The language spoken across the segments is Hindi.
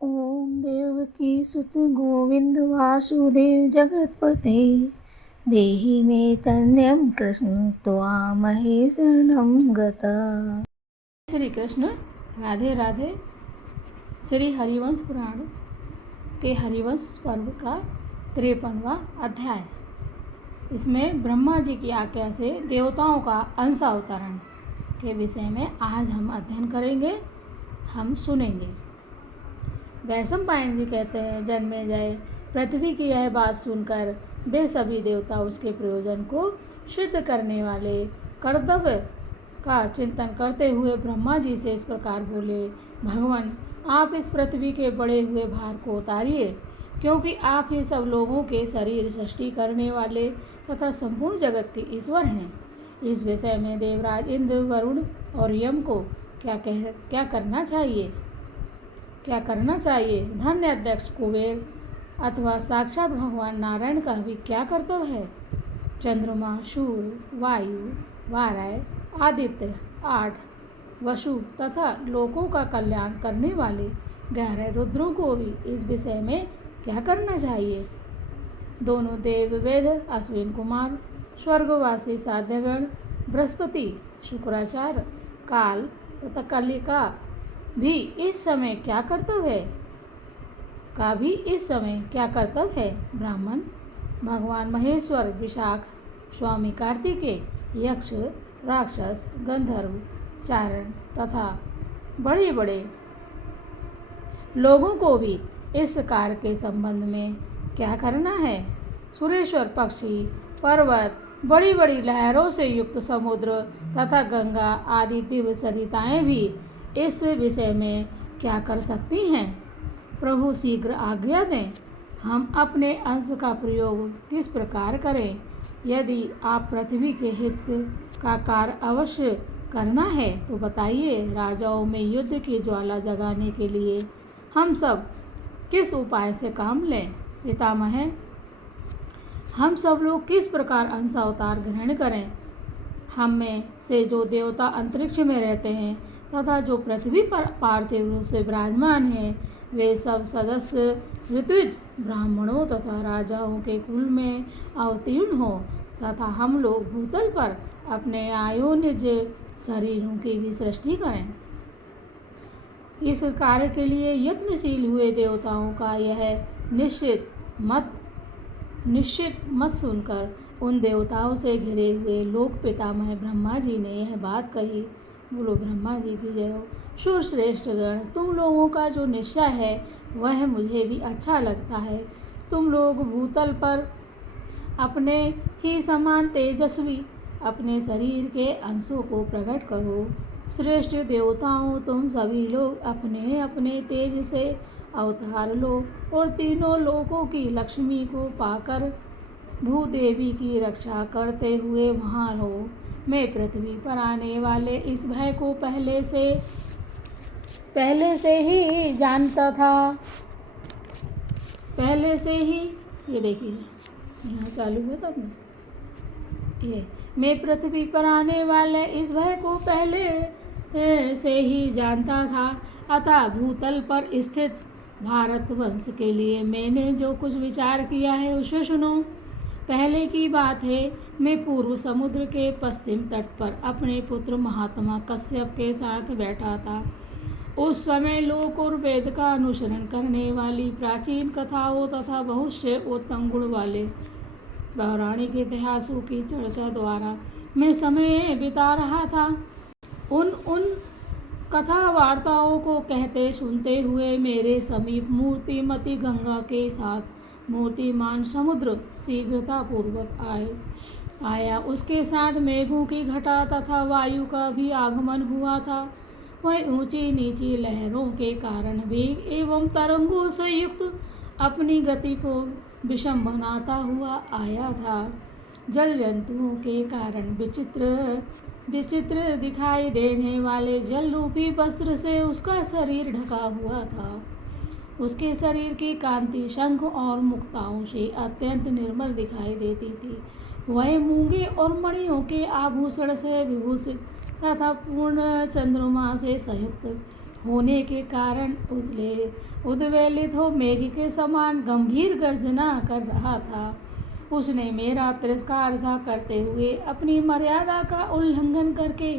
ओम देवकी सुत गोविंद वासुदेव जगतपते देहि मे तन्यम कृष्ण त्वामहे शरणं गता। श्री कृष्ण राधे राधे। श्री हरिवंश पुराण के हरिवंश पर्व का 53वां अध्याय। इसमें ब्रह्मा जी की आज्ञा से देवताओं का अंश अवतरण के विषय में आज हम अध्ययन करेंगे, हम सुनेंगे। वैशंपायन जी कहते हैं, जन्मेजय पृथ्वी की यह बात सुनकर वे सभी देवता उसके प्रयोजन को सिद्ध करने वाले कर्तव्य का चिंतन करते हुए ब्रह्मा जी से इस प्रकार बोले, भगवान आप इस पृथ्वी के बड़े हुए भार को उतारिए, क्योंकि आप ही सब लोगों के शरीर सृष्टि करने वाले तथा संपूर्ण जगत के ईश्वर हैं। इस विषय में देवराज इंद्र, वरुण और यम को क्या करना चाहिए। धन्य अध्यक्ष कुबेर अथवा साक्षात भगवान नारायण का भी क्या कर्तव्य है। चंद्रमा, सूर्य, वायु, वाराय, आदित्य, 8 वसु तथा लोकों का कल्याण करने वाले 11 रुद्रों को भी इस विषय में क्या करना चाहिए। दोनों देव वेद, अश्विन कुमार, स्वर्गवासी साध्यगण, बृहस्पति, शुक्राचार्य, काल तथा कलिका भी इस समय क्या कर्तव्य है। ब्राह्मण, भगवान महेश्वर, विशाख, स्वामी कार्तिकेय, यक्ष, राक्षस, गंधर्व, चारण तथा बड़े बड़े लोगों को भी इस कार्य के संबंध में क्या करना है। सुरेश्वर, पक्षी, पर्वत, बड़ी बड़ी लहरों से युक्त समुद्र तथा गंगा आदि दिव्य सरिताएं भी इस विषय में क्या कर सकती हैं। प्रभु शीघ्र आज्ञा दें, हम अपने अंश का प्रयोग किस प्रकार करें। यदि आप पृथ्वी के हित का कार्य अवश्य करना है तो बताइए। राजाओं में युद्ध की ज्वाला जगाने के लिए हम सब किस उपाय से काम लें। पितामह, हम सब लोग किस प्रकार अंश अवतार ग्रहण करें। हम में से जो देवता अंतरिक्ष में रहते हैं तथा जो पृथ्वी पर पार्थिव रूप से विराजमान हैं, वे सब सदस्य ऋत्विज ब्राह्मणों तथा राजाओं के कुल में अवतीर्ण हो तथा हम लोग भूतल पर अपने आयोनिज शरीरों की भी सृष्टि करें। इस कार्य के लिए यत्नशील हुए देवताओं का यह निश्चित मत सुनकर उन देवताओं से घिरे हुए लोक पितामह ब्रह्मा जी ने यह बात कही। बोलो ब्रह्मा जी की जय हो। शूर श्रेष्ठ गण, तुम लोगों का जो निश्चय है वह मुझे भी अच्छा लगता है। तुम लोग भूतल पर अपने ही समान तेजस्वी अपने शरीर के अंशों को प्रकट करो। श्रेष्ठ देवताओं, तुम सभी लोग अपने अपने तेज से अवतार लो और तीनों लोकों की लक्ष्मी को पाकर भूदेवी की रक्षा करते हुए वहाँ रहो। मैं पृथ्वी पर आने वाले इस भय को पहले से ही जानता था। ये देखिए यहाँ चालू हुआ था अपने। ये मैं पृथ्वी पर आने वाले इस भय को पहले से ही जानता था। अतः भूतल पर स्थित भारत वंश के लिए मैंने जो कुछ विचार किया है उसे सुनो। पहले की बात है, मैं पूर्व समुद्र के पश्चिम तट पर अपने पुत्र महात्मा कश्यप के साथ बैठा था। उस समय लोक और वेद का अनुसरण करने वाली प्राचीन कथाओं तथा बहुत से उत्तम गुण वाले पौराणिक इतिहासों की चर्चा द्वारा मैं समय बिता रहा था। उन कथा वार्ताओं को कहते सुनते हुए मेरे समीप मूर्तिमती गंगा के साथ मूर्तिमान समुद्र शीघ्रता पूर्वक आया। उसके साथ मेघों की घटा तथा वायु का भी आगमन हुआ था। वह ऊंची नीची लहरों के कारण वेग एवं तरंगों से युक्त अपनी गति को विषम बनाता हुआ आया था। जल जंतुओं के कारण विचित्र दिखाई देने वाले जल रूपी वस्त्र से उसका शरीर ढका हुआ था। उसके शरीर की कांति शंख और मुक्ताओं से अत्यंत निर्मल दिखाई देती थी। वह मूंगे और मणियों के आभूषण से विभूषित तथा पूर्ण चंद्रमा से संयुक्त होने के कारण उद्वेलित हो मेघ के समान गंभीर गर्जना कर रहा था। उसने मेरा तिरस्कार सा करते हुए अपनी मर्यादा का उल्लंघन करके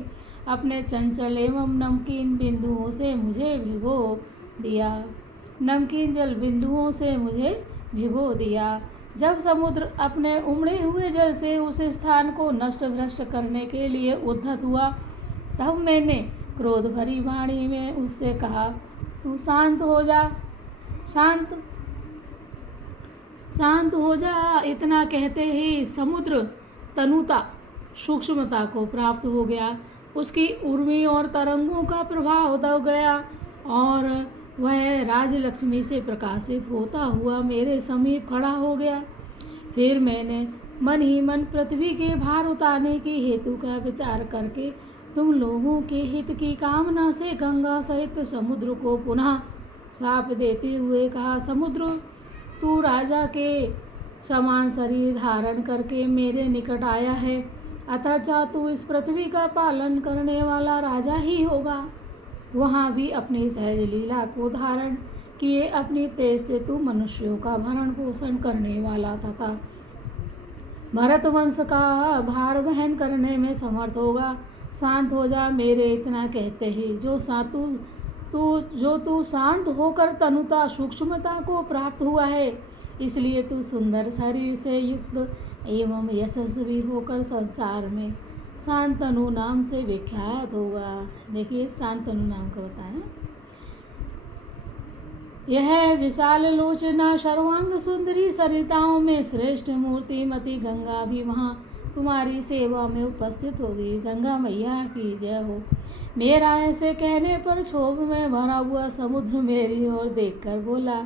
अपने चंचल एवं नमकीन बिंदुओं से मुझे भिगो दिया। नमकीन जल बिंदुओं से मुझे भिगो दिया। जब समुद्र अपने उमड़े हुए जल से उस स्थान को नष्ट भ्रष्ट करने के लिए उद्धत हुआ, तब मैंने क्रोध भरी वाणी में उससे कहा, तू शांत हो जा, शांत हो जा। इतना कहते ही समुद्र तनुता सूक्ष्मता को प्राप्त हो गया। उसकी उर्मी और तरंगों का प्रभाव दब गया और वह राजलक्ष्मी से प्रकाशित होता हुआ मेरे समीप खड़ा हो गया। फिर मैंने मन ही मन पृथ्वी के भार उतारने के हेतु का विचार करके तुम लोगों के हित की कामना से गंगा सहित समुद्र को पुनः शाप देते हुए कहा, समुद्र, तू राजा के समान शरीर धारण करके मेरे निकट आया है, अतः तू इस पृथ्वी का पालन करने वाला राजा ही होगा। वहाँ भी अपनी सहज लीला को धारण किए अपनी तेज से तू मनुष्यों का भरण पोषण करने वाला तथा भरत वंश का भार वहन करने में समर्थ होगा। शांत हो जा। मेरे इतना कहते ही जो तू शांत होकर तनुता सूक्ष्मता को प्राप्त हुआ है, इसलिए तू सुंदर शरीर से युक्त एवं यशस्वी होकर संसार में शांतनु नाम से विख्यात होगा। देखिए शांतनु नाम का बताएं। यह विशाल लोचना सर्वांग सुंदरी सरिताओं में श्रेष्ठ मूर्तिमती गंगा भी वहाँ तुम्हारी सेवा में उपस्थित होगी। गंगा मैया की जय हो। मेरा ऐसे कहने पर क्षोभ में भरा हुआ समुद्र मेरी ओर देखकर बोला,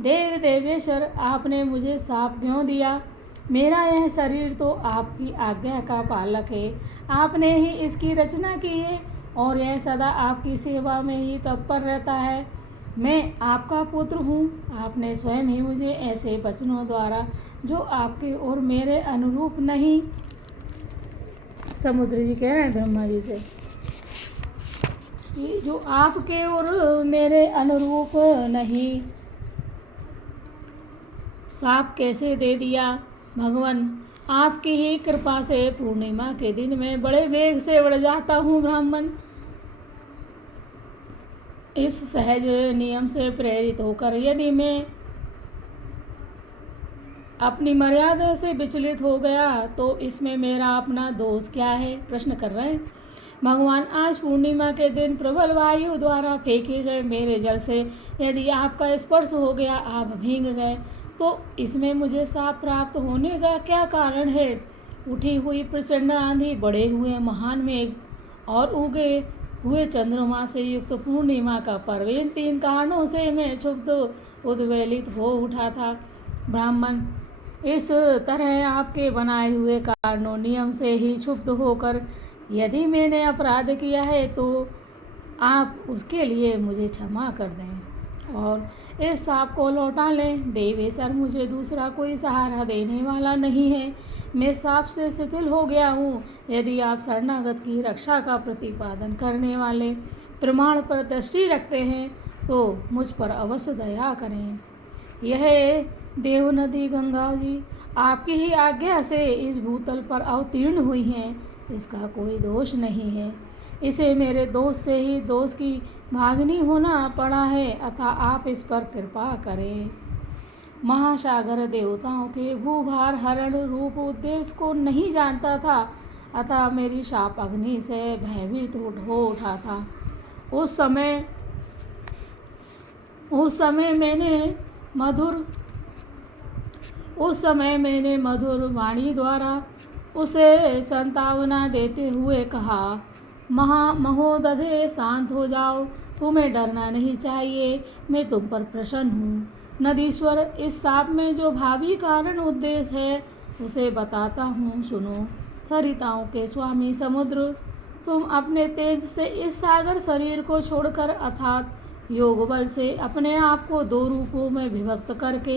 देव देवेश्वर, आपने मुझे शाप क्यों दिया? मेरा यह शरीर तो आपकी आज्ञा का पालक है। आपने ही इसकी रचना की है और यह सदा आपकी सेवा में ही तत्पर रहता है। मैं आपका पुत्र हूँ। आपने स्वयं ही मुझे ऐसे वचनों द्वारा जो आपके और मेरे अनुरूप नहीं, समुद्र जी कह रहे हैं ब्रह्मा जी से, कि जो आपके और मेरे अनुरूप नहीं, शाप कैसे दे दिया? भगवान, आपकी ही कृपा से पूर्णिमा के दिन में बड़े वेग से बढ़ जाता हूँ। ब्राह्मण, इस सहज नियम से प्रेरित होकर यदि मैं अपनी मर्यादा से विचलित हो गया तो इसमें मेरा अपना दोष क्या है? प्रश्न कर रहे हैं भगवान। आज पूर्णिमा के दिन प्रबल वायु द्वारा फेंके गए मेरे जल से यदि आपका स्पर्श हो गया, आप भीग गए, तो इसमें मुझे शाप प्राप्त होने का क्या कारण है? उठी हुई प्रचंड आंधी, बढ़े हुए महान मेघ और उगे हुए चंद्रमा से युक्त पूर्णिमा का पर्व, इन तीन कारणों से मैं क्षुब्ध उद्वेलित हो उठा था। ब्राह्मण, इस तरह आपके बनाए हुए कारणों नियम से ही क्षुब्ध होकर यदि मैंने अपराध किया है तो आप उसके लिए मुझे क्षमा कर दें और इस शाप को लौटा लें। देवेश्वर, मुझे दूसरा कोई सहारा देने वाला नहीं है। मैं शाप से शिथिल हो गया हूँ। यदि आप शरणागत की रक्षा का प्रतिपादन करने वाले प्रमाण पर दृष्टि रखते हैं तो मुझ पर अवश्य दया करें। यह देव नदी गंगा जी आपकी ही आज्ञा से इस भूतल पर अवतीर्ण हुई हैं, इसका कोई दोष नहीं है। इसे मेरे दोष से ही दोष की भागनी होना पड़ा है, अतः आप इस पर कृपा करें। महासागर देवताओं के भूभार हरण रूप उद्देश्य को नहीं जानता था, अतः मेरी शाप अग्नि से भयभीत हो उठा था। उस समय मैंने मधुर वाणी द्वारा उसे संतावना देते हुए कहा, महोदधे, शांत हो जाओ, तुम्हें डरना नहीं चाहिए, मैं तुम पर प्रसन्न हूँ। नदीश्वर, इस शाप में जो भावी कारण उद्देश्य है उसे बताता हूँ, सुनो। सरिताओं के स्वामी समुद्र, तुम अपने तेज से इस सागर शरीर को छोड़कर अर्थात योग बल से अपने आप को दो रूपों में विभक्त करके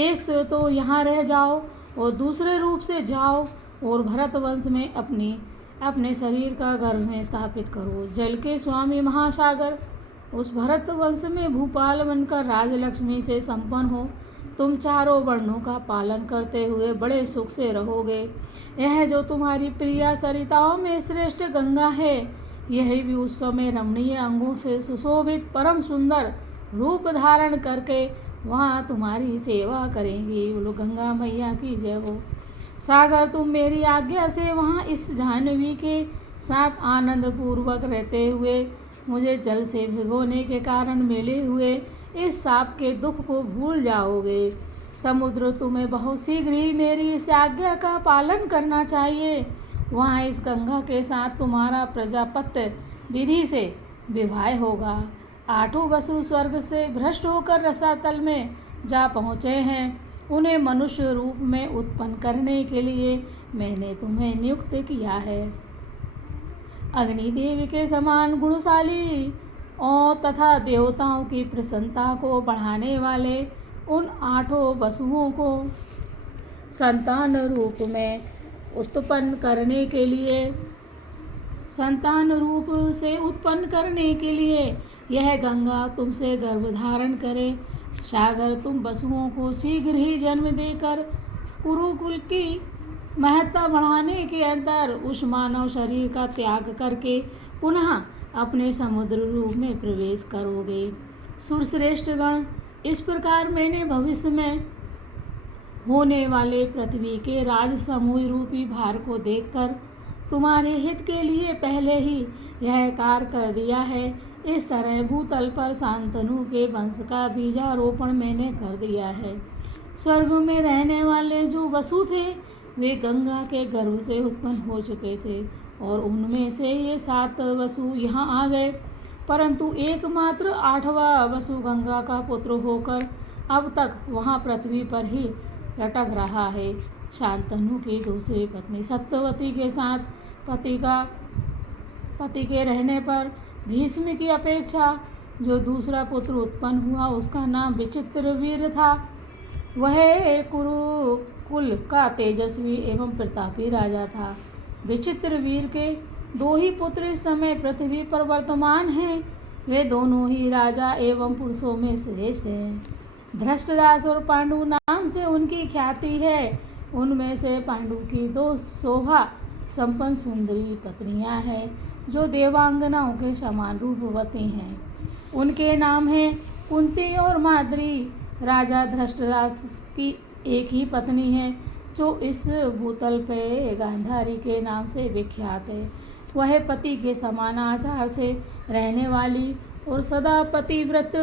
एक से तो यहाँ रह जाओ और दूसरे रूप से जाओ और भरत वंश में अपने शरीर का गर्भ में स्थापित करो। जल के स्वामी महासागर, उस भरत वंश में भूपाल बनकर राजलक्ष्मी से संपन्न हो। तुम चारों वर्णों का पालन करते हुए बड़े सुख से रहोगे। यह जो तुम्हारी प्रिया सरिताओं में श्रेष्ठ गंगा है, यह भी उस समय रमणीय अंगों से सुशोभित परम सुंदर रूप धारण करके वहाँ तुम्हारी सेवा करेंगी। बोलो गंगा मैया की जय हो। सागर, तुम मेरी आज्ञा से वहाँ इस जाह्नवी के साथ आनंद पूर्वक रहते हुए मुझे जल से भिगोने के कारण मिले हुए इस साप के दुख को भूल जाओगे। समुद्र, तुम्हें बहुत शीघ्र ही मेरी इस आज्ञा का पालन करना चाहिए। वहाँ इस गंगा के साथ तुम्हारा प्रजापत्य विधि से विवाह होगा। आठों वसु स्वर्ग से भ्रष्ट होकर रसातल में जा पहुँचे हैं। उन्हें मनुष्य रूप में उत्पन्न करने के लिए मैंने तुम्हें नियुक्त किया है। अग्निदेव के समान गुणशाली और तथा देवताओं की प्रसन्नता को बढ़ाने वाले उन आठों वसुओं को संतान रूप में उत्पन्न करने के लिए यह गंगा तुमसे गर्भ धारण करे। सागर, तुम वसुओं को शीघ्र ही जन्म देकर कुरुकुल की महत्ता बढ़ाने के अंतर उस मानव शरीर का त्याग करके पुनः अपने समुद्र रूप में प्रवेश करोगे। सुरश्रेष्ठ गण, इस प्रकार मैंने भविष्य में होने वाले पृथ्वी के राज समूह रूपी भार को देखकर तुम्हारे हित के लिए पहले ही यह कार्य कर दिया है। इस तरह भूतल पर शांतनु के वंश का बीजारोपण मैंने कर दिया है। स्वर्ग में रहने वाले जो वसु थे वे गंगा के गर्भ से उत्पन्न हो चुके थे और उनमें से ये 7 वसु यहाँ आ गए, परंतु एकमात्र 8वां वसु गंगा का पुत्र होकर अब तक वहाँ पृथ्वी पर ही लटक रहा है। शांतनु की दूसरी पत्नी सत्यवती के साथ पति के रहने पर भीष्म की अपेक्षा जो दूसरा पुत्र उत्पन्न हुआ उसका नाम विचित्रवीर था। वह कुरुकुल का तेजस्वी एवं प्रतापी राजा था। विचित्रवीर के 2 ही पुत्र इस समय पृथ्वी पर वर्तमान हैं। वे दोनों ही राजा एवं पुरुषों में श्रेष्ठ हैं। धृष्टराज और पांडु नाम से उनकी ख्याति है। उनमें से पांडु की 2 शोभा संपन्न सुंदरी पत्नियां हैं जो देवांगनाओं के समान रूपवती हैं। उनके नाम हैं कुंती और माद्री। राजा धृष्टराज की एक ही पत्नी है जो इस भूतल पे गांधारी के नाम से विख्यात है। वह पति के समान आचार से रहने वाली और सदा पतिव्रत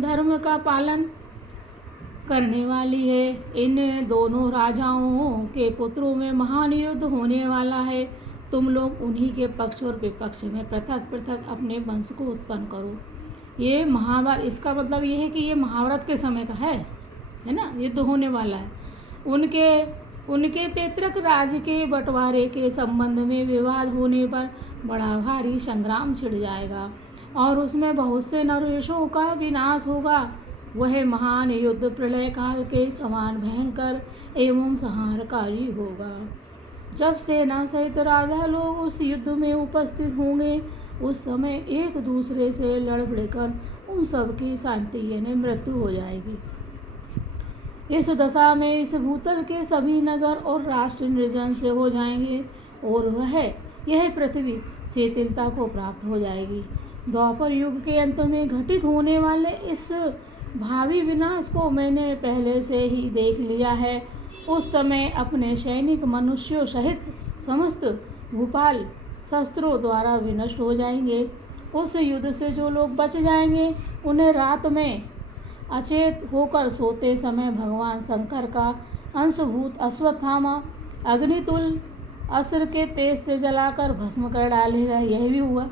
धर्म का पालन करने वाली है। इन दोनों राजाओं के पुत्रों में महान युद्ध होने वाला है। तुम लोग उन्हीं के पक्ष और विपक्ष में पृथक पृथक अपने वंश को उत्पन्न करो। ये महाभारत, इसका मतलब ये है कि ये महाभारत के समय का है ना, युद्ध होने वाला है। उनके पैतृक राज्य के बंटवारे के संबंध में विवाद होने पर बड़ा भारी संग्राम छिड़ जाएगा और उसमें बहुत से नरेशों का विनाश होगा। वह महान युद्ध प्रलय काल के समान भयंकर एवं संहारकारी होगा। जब सेना सहित राजा लोग उस युद्ध में उपस्थित होंगे उस समय एक दूसरे से लड़ भिड़कर उन सब की शांति यानी मृत्यु हो जाएगी। इस दशा में इस भूतल के सभी नगर और राष्ट्र निर्जन से हो जाएंगे और यह पृथ्वी शिथिलता को प्राप्त हो जाएगी। द्वापर युग के अंत में घटित होने वाले इस भावी विनाश को मैंने पहले से ही देख लिया है। उस समय अपने सैनिक मनुष्यों सहित समस्त भूपाल शस्त्रों द्वारा विनष्ट हो जाएंगे। उस युद्ध से जो लोग बच जाएंगे उन्हें रात में अचेत होकर सोते समय भगवान शंकर का अंशभूत अश्वत्थामा अग्नितुल अस्त्र के तेज से जलाकर भस्म कर डालेगा। यह भी हुआ।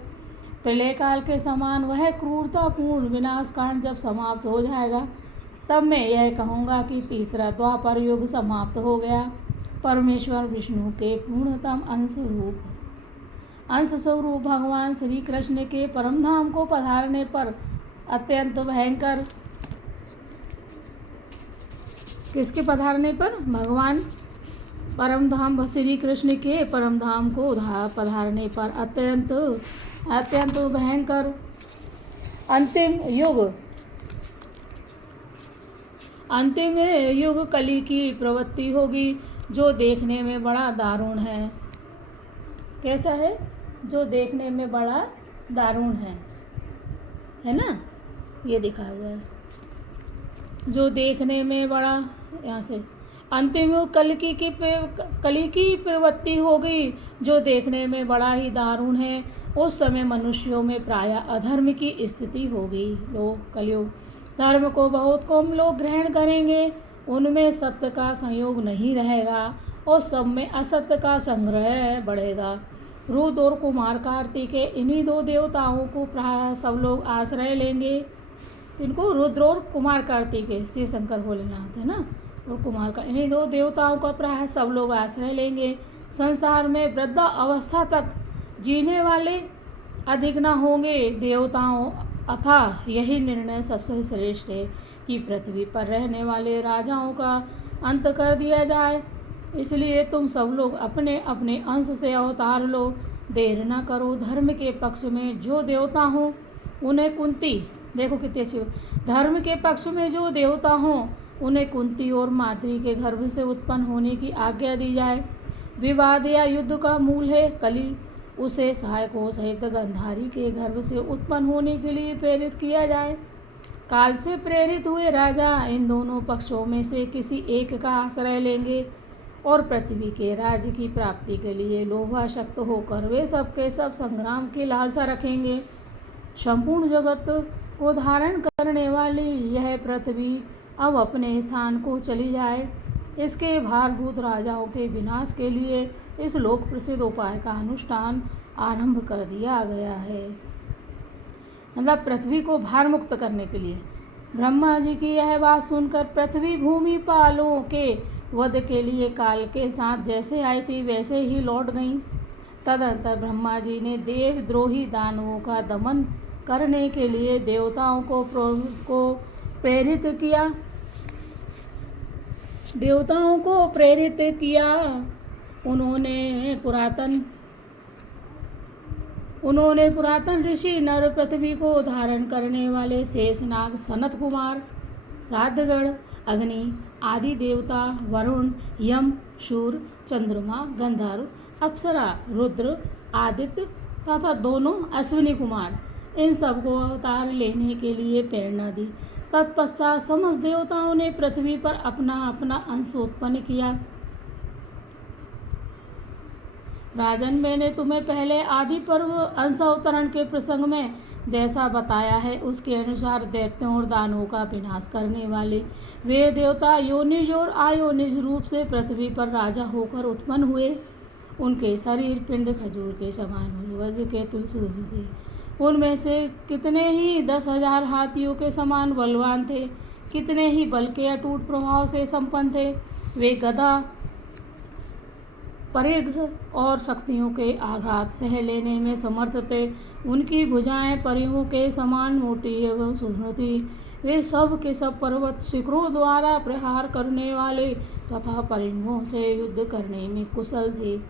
प्रलय काल के समान वह क्रूरतापूर्ण विनाश कांड जब समाप्त हो जाएगा तब मैं यह कहूँगा कि तीसरा द्वापर युग समाप्त हो गया। परमेश्वर विष्णु के पूर्णतम अंश स्वरूप भगवान श्री कृष्ण के परमधाम को पधारने पर अत्यंत भयंकर, किसके पधारने पर? भगवान परमधाम श्री कृष्ण के परमधाम को पधारने पर अत्यंत भयंकर अंतिम युग कली की प्रवृत्ति होगी जो देखने में बड़ा दारुण है। कैसा है? जो देखने में बड़ा दारुण है ना? ये दिखाया गया, जो देखने में बड़ा, यहाँ से अंतिम युग कली की प्रवृत्ति होगी जो देखने में बड़ा ही दारुण है। उस समय मनुष्यों में प्रायः अधर्म की स्थिति होगी। लोग कलयुग धर्म को बहुत कम लोग ग्रहण करेंगे, उनमें सत्य का संयोग नहीं रहेगा और सब में असत्य का संग्रह बढ़ेगा। रुद्र और कुमार कार्तिक के इन्हीं दो देवताओं को प्रायः सब लोग आश्रय लेंगे। इनको रुद्र और कुमार कार्तिक के शिव शंकर भोलेनाथ है ना, और कुमार का, इन्हीं दो देवताओं का प्रायः सब लोग आश्रय लेंगे। संसार में वृद्ध अवस्था तक जीने वाले अधिक न होंगे देवताओं, अतः यही निर्णय सबसे श्रेष्ठ है कि पृथ्वी पर रहने वाले राजाओं का अंत कर दिया जाए। इसलिए तुम सब लोग अपने अपने अंश से अवतार लो, देर न करो। धर्म के पक्ष में जो देवता हों उन्हें कुंती, देखो कितने अच्छी, धर्म के पक्ष में जो देवता हों उन्हें कुंती और माद्री के गर्भ से उत्पन्न होने की आज्ञा दी जाए। विवाद या युद्ध का मूल है कली, उसे सहायकों सहित गंधारी के गर्भ से उत्पन्न होने के लिए प्रेरित किया जाए। काल से प्रेरित हुए राजा इन दोनों पक्षों में से किसी एक का आश्रय लेंगे और पृथ्वी के राज्य की प्राप्ति के लिए लोभाशक्त होकर वे सबके सब संग्राम की लालसा रखेंगे। संपूर्ण जगत को धारण करने वाली यह पृथ्वी अब अपने स्थान को चली जाए। इसके भारभूत राजाओं के विनाश के लिए इस लोक प्रसिद्ध उपाय का अनुष्ठान आरंभ कर दिया गया है। मतलब पृथ्वी को भार मुक्त करने के लिए। ब्रह्मा जी की यह बात सुनकर पृथ्वी भूमि पालों के वध के लिए काल के साथ जैसे आई थी वैसे ही लौट गईं। तदंतर ब्रह्मा जी ने देवद्रोही दानवों का दमन करने के लिए देवताओं को प्रेरित किया। उन्होंने पुरातन ऋषि नर, पृथ्वी को धारण करने वाले शेषनाग, सनत कुमार, साध्यगण, अग्नि आदि देवता, वरुण, यम, शूर, चंद्रमा, गंधर्व, अप्सरा, रुद्र, आदित्य तथा दोनों अश्विनी कुमार, इन सबको अवतार लेने के लिए प्रेरणा दी। तत्पश्चात समस्त देवताओं ने पृथ्वी पर अपना अपना अंश उत्पन्न किया। राजन, मैंने तुम्हें पहले आदि पर्व अंश अवतरण के प्रसंग में जैसा बताया है उसके अनुसार दैत्यों और दानवों का विनाश करने वाले वे देवता योनिज और अयोनिज रूप से पृथ्वी पर राजा होकर उत्पन्न हुए। उनके शरीर पिंड खजूर के समान हुए, वज्र के तुल्य थे। उनमें से कितने ही 10,000 हाथियों के समान बलवान थे, कितने ही बल के अटूट प्रभाव से संपन्न थे। वे गदा, परिघ और शक्तियों के आघात सह लेने में समर्थ थे। उनकी भुजाएं परिघों के समान मोटी एवं सूक्ष्म थी। वे सब के सब पर्वत शिखरों द्वारा प्रहार करने वाले तथा परिघों से युद्ध करने में कुशल थे।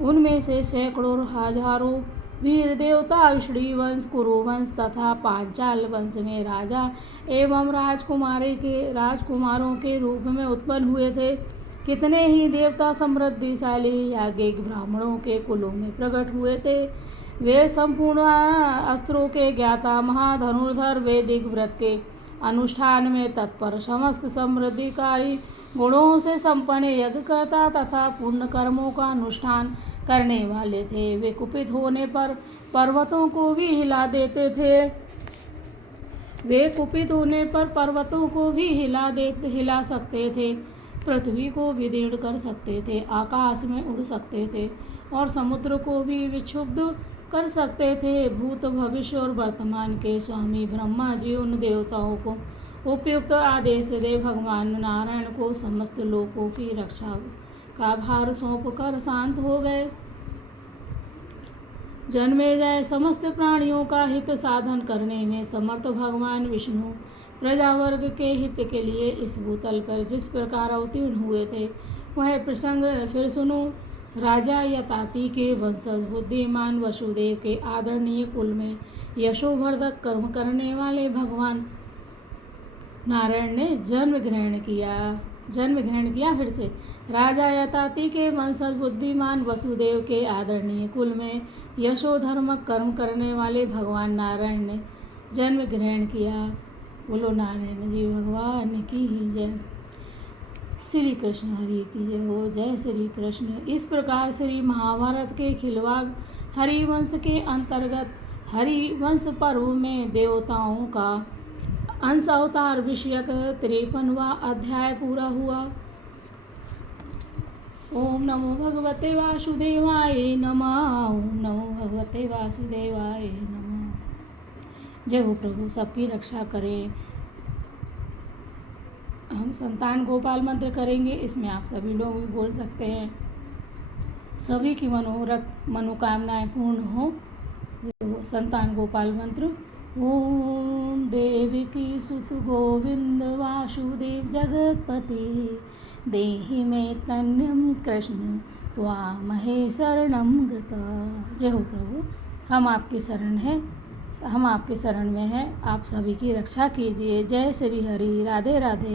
उनमें से सैकड़ों हजारों वीर देवता विष्णु वंश, कुरु वंश तथा पांचाल वंश में राजा एवं राजकुमारों के रूप में उत्पन्न हुए थे। कितने ही देवता समृद्धिशाली याज्ञिक ब्राह्मणों के कुलों में प्रकट हुए थे। वे संपूर्ण अस्त्रों के ज्ञाता, महाधनुर्धर, वैदिक व्रत के अनुष्ठान में तत्पर, समस्त समृद्धिकारी गुणों से संपन्न यज्ञकर्ता तथा पुण्य कर्मों का अनुष्ठान करने वाले थे। वे कुपित होने पर पर्वतों को भी हिला देते थे। वे कुपित होने पर पर्वतों को भी हिला सकते थे, पृथ्वी को विदीर्ण कर सकते थे, आकाश में उड़ सकते थे और समुद्र को भी विक्षुब्ध कर सकते थे। भूत, भविष्य और वर्तमान के स्वामी ब्रह्मा जी उन देवताओं को उपयुक्त आदेश दे भगवान नारायण को समस्त लोकों की रक्षा का भार सौंप कर शांत हो गए। जन्मेजय, समस्त प्राणियों का हित साधन करने में समर्थ भगवान विष्णु प्रजावर्ग के हित के लिए इस भूतल पर जिस प्रकार अवतीर्ण हुए थे वह प्रसंग फिर सुनो। राजा यताति के वंशज बुद्धिमान वसुदेव के आदरणीय कुल में यशोवर्धक कर्म करने वाले भगवान नारायण ने जन्म ग्रहण किया फिर से। राजा यताति के वंशज बुद्धिमान वसुदेव के आदरणीय कुल में यशोधर्मक कर्म करने वाले भगवान नारायण ने जन्म ग्रहण किया। बोलो नारायण जी भगवान की जय। श्री कृष्ण हरि की जय हो। जय श्री कृष्ण। इस प्रकार श्री महाभारत के खिलवाड़ हरिवंश के अंतर्गत हरिवंश पर्व में देवताओं का अंश अवतार विषयक 53वां अध्याय पूरा हुआ। ओम नमो भगवते वासुदेवाय नमः। ओम नमो भगवते वासुदेवाय नमः। जय हो प्रभु, सबकी रक्षा करें। हम संतान गोपाल मंत्र करेंगे, इसमें आप सभी लोग भी बोल सकते हैं। सभी की मनोकामनाएं पूर्ण हो। संतान गोपाल मंत्र। ओम देवकी सुत गोविंद वासुदेव जगतपति देहि में तन्यम कृष्ण त्वामहे शरणं गता। जय हो प्रभु, हम आपकी शरण में हैं। आप सभी की रक्षा कीजिए। जय श्री हरि। राधे राधे।